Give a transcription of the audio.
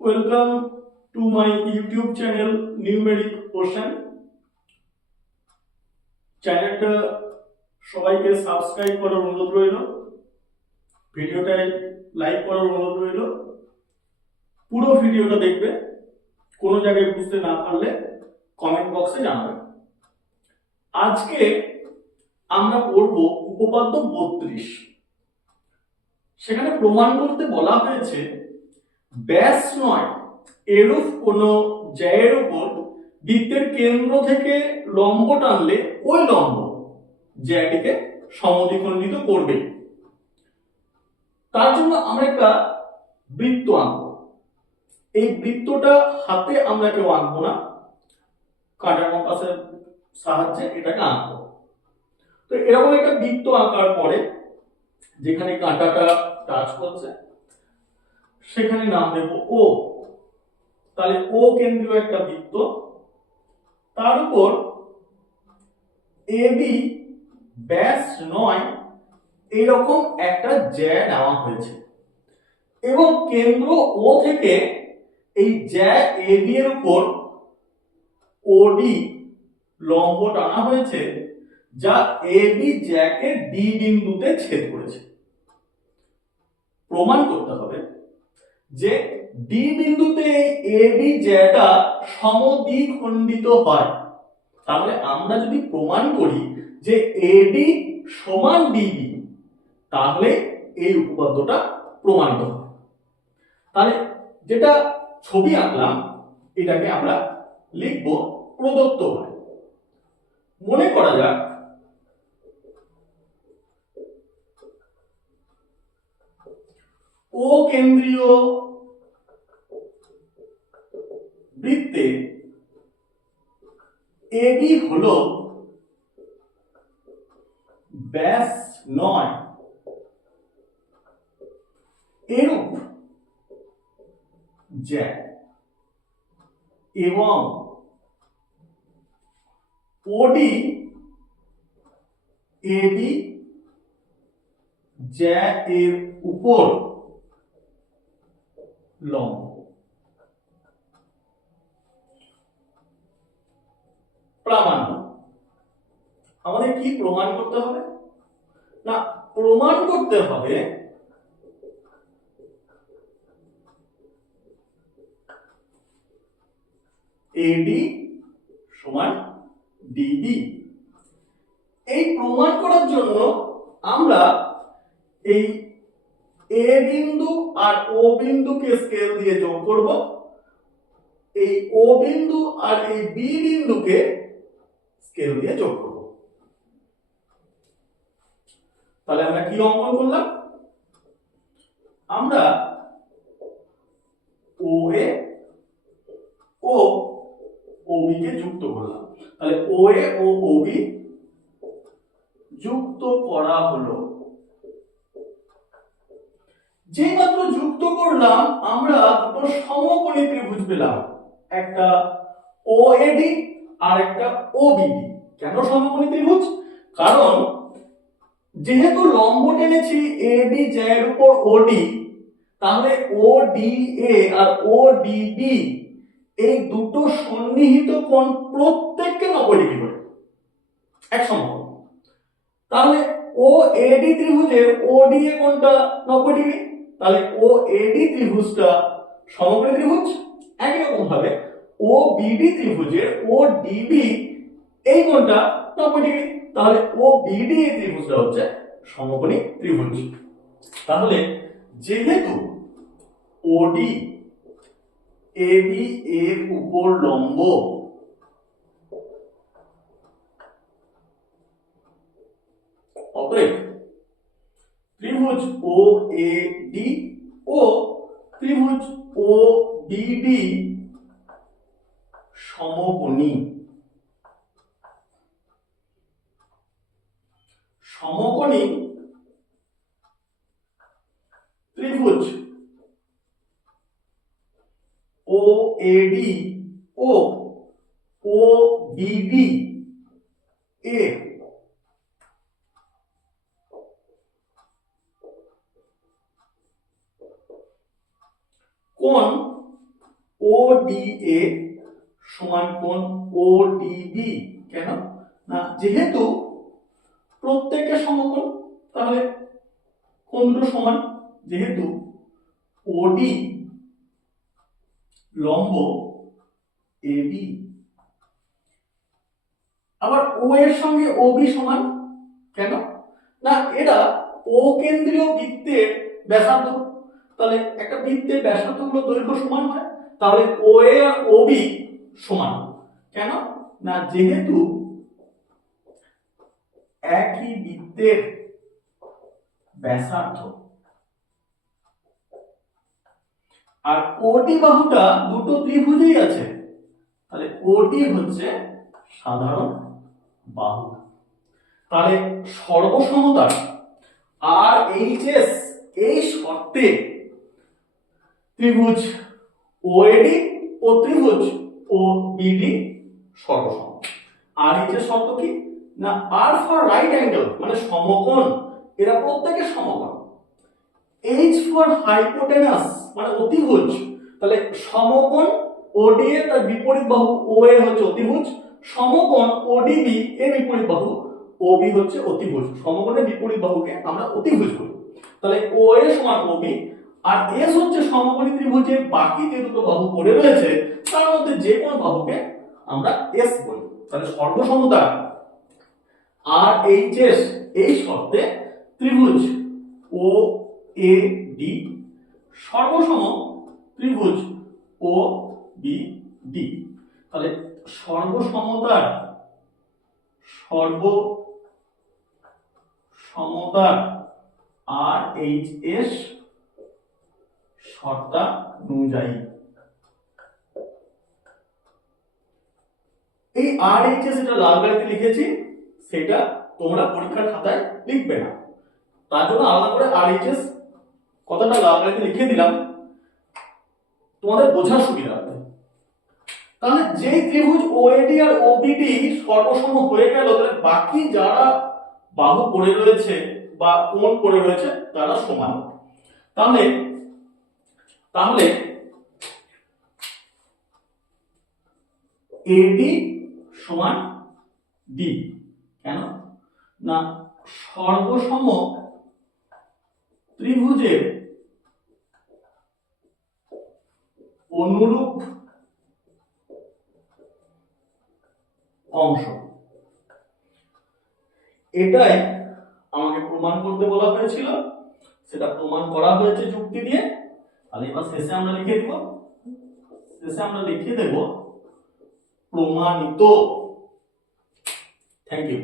Welcome to my YouTube channel Numeric Ocean. চ্যানেলটা সবাইকে subscribe করার অনুরোধ রইল, ভিডিওটায় লাইক করার অনুরোধ রইল, পুরো ভিডিওটা দেখবে, কোনো জায়গায় বুঝতে না পারলে কমেন্ট বক্সে জানাবে। আজকে আমরা পড়ব উপপাদ্য 32। সেখানে প্রমাণ করতে বলা হয়েছে ব্যাস নয় এরূপ কোন জ্যায়ের উপর বৃত্তের কেন্দ্র থেকে লম্ব টানলে ওই লম্ব জ্যাটিকে সমদ্বিখণ্ডিত করবে। তার জন্য আমরা একটা বৃত্ত আঁকবো। এই বৃত্তটা হাতে আমরা কেউ আঁকবো না, কাঁটার কম্পাসের সাহায্যে এটাকে আঁকবো। তো এরকম একটা বৃত্ত আঁকার পরে যেখানে কাঁটাটা টাচ করছে সেখানে নাম দেব ও। তাহলে ও কেন্দ্রীয় একটা বৃত্ত, তার উপর এবি ব্যাস নয় এরকম একটা জ্যা নেওয়া হয়েছে এবং কেন্দ্র ও থেকে এই জ্যা এবি এর উপর ওডি লম্ব টানা হয়েছে, যা এবি জ্যাকে ডি বিন্দুতে ছেদ করেছে। প্রমাণ করতে হবে যে ডি বিন্দুতে এবি জ্যাটা সমদ্বিখণ্ডিত হয়। তাহলে আমরা যদি প্রমাণ করি যে এডি সমান ডিবি, তাহলে এই উপপাদ্যটা প্রমাণিত হবে। তাহলে যেটা ছবি আঁকলাম এটাকে আমরা লিখব প্রদত্ত হয়। মনে করা যাক ও কেন্দ্রীয় বৃত্তে এবি হলো ব্যাস নয় এরূপ জ্যা এবং ওডি এবি জ্যা এর উপর লম্ব। প্রামাণ্য আমাদের কি প্রমাণ করতে হবে? না, প্রমাণ করতে হবে এডি সমান ডিবি। এই প্রমাণ করার জন্য আমরা এই এ বিন্দু আর ও বিন্দুকে স্কেল দিয়ে যোগ করব, এই ও বিন্দু আর এই বি বিন্দুকে স্কেল দিয়ে যোগ করব। তাহলে আমরা কি অঙ্কন করলাম? আমরা ও এ ও ওবি কে যুক্ত করলাম। তাহলে ও এ ও ওবি যুক্ত করা হলো। যেই মাত্র যুক্ত করলাম আমরা দুটো সমকোণী ত্রিভুজ পেলাম, একটা ওএডি আর একটা ওবিডি। কেন সমকোণী ত্রিভুজ? কারণ যেহেতু লম্ব টেনেছি এবি জ্যার উপর ওডি, তাহলে ওডিএ আর ওডিবি এই দুটো সন্নিহিত কোণ প্রত্যেককে 90 ডিগ্রি করে এক সমকোণ। তাহলে ও এডি ত্রিভুজের ওডিএ কোণটা 90 ডিগ্রি, তাহলে ও এডি ত্রিভুজটা সমকোণী ত্রিভুজ। একই রকম ভাবে ও বিডি ত্রিভুজের ও ডিবি এই কোণটা 90 ডিগ্রি, তাহলে ও বিডি এই ত্রিভুজটা হচ্ছে সমকোণী ত্রিভুজ। তাহলে যেহেতু ওডি এবি এর উপর লম্ব, অতএব ত্রিভুজ ও এ ডি ও ত্রিভুজ ও বিডি সমকোণী। সমকোণী ত্রিভুজ ও এডি ও ও বিডি এ কোণ ODA সমান কোণ ODB। কেন না, যেহেতু প্রত্যেককে সমকোণ, তাহলে কোণ দুটো সমান। যেহেতু OD লম্ব AB, আবার O এর সঙ্গে OB সমান। কেন না, এরা ও কেন্দ্রীয় বৃত্তের ব্যাসার্ধ। তাহলে একটা বৃত্তের ব্যাসার্ধগুলো দৈর্ঘ্য সমান হয়, তাহলে OA আর OB সমান। কেন না, যেহেতু একই বৃত্তের ব্যাসার্ধ আর ওডি বাহুটা দুটো ত্রিভুজেই আছে, তাহলে ওডি হচ্ছে সাধারণ বাহু। তাহলে সর্বসমতার আর এইচএস এই শর্তে ত্রিভুজ ওএডি ও ত্রিভুজ ওবিডি সর্বসম। আর এইচএস শর্ত কি না, আর ফর রাইট অ্যাঙ্গেল মানে সমকোণ, এরা প্রত্যেকে সমকোণ। এইচ ফর হাইপোটেনাস মানে অতিভুজ, তাহলে সমকোণ ওডিএ তার বিপরীত বাহু ওএ হচ্ছে অতিভুজ, সমকোণ ওডিবি এর বিপরীত বাহু ওবি হচ্ছে অতিভুজ। সমকোণের বিপরীত বাহুকে আমরা অতিভুজ বলি। তাহলে ওএ সমান ওবি, আর এস হচ্ছে সমকোণী ত্রিভুজের বাকি যে দুটো বাহু পড়ে রয়েছে তার মধ্যে যে কোনো বাহুকে আমরা এস বলি। তাহলে সর্বসমতা আর এইচএস এই শর্তে ত্রিভুজ ও এ ডি সর্বসম ত্রিভুজ ও বি ডি। তাহলে সর্বসমতার আর এইচ এস শর্তানুযায়ী, এই আর এইচ এস এটা লাল কালিতে লিখেছি, সেটা তোমরা পরীক্ষার খাতায় লিখবে না, তার জন্য আলাদা করে আর এইচ এস কথাটা লাল কালিতে লিখে দিলাম তোমাদের বোঝার সুবিধা হবে। তাহলে যেই ত্রিভুজ ওএডি আর ওবিডি সর্বসম হয়ে গেল, তাহলে বাকি যারা বাহু পড়ে রয়েছে বা কোণ পড়ে রয়েছে তারা সমান। তাহলে তাহলে এডি সমান ডি। কেন না, সর্বসম ত্রিভুজের অনুরূপ অংশ, এটাই আমাকে প্রমাণ করতে বলা হয়েছিল, সেটা প্রমাণ করা হয়েছে যুক্তি দিয়ে। তাহলে এবার শেষে আমরা লিখে দেব প্রমাণিত। Thank you.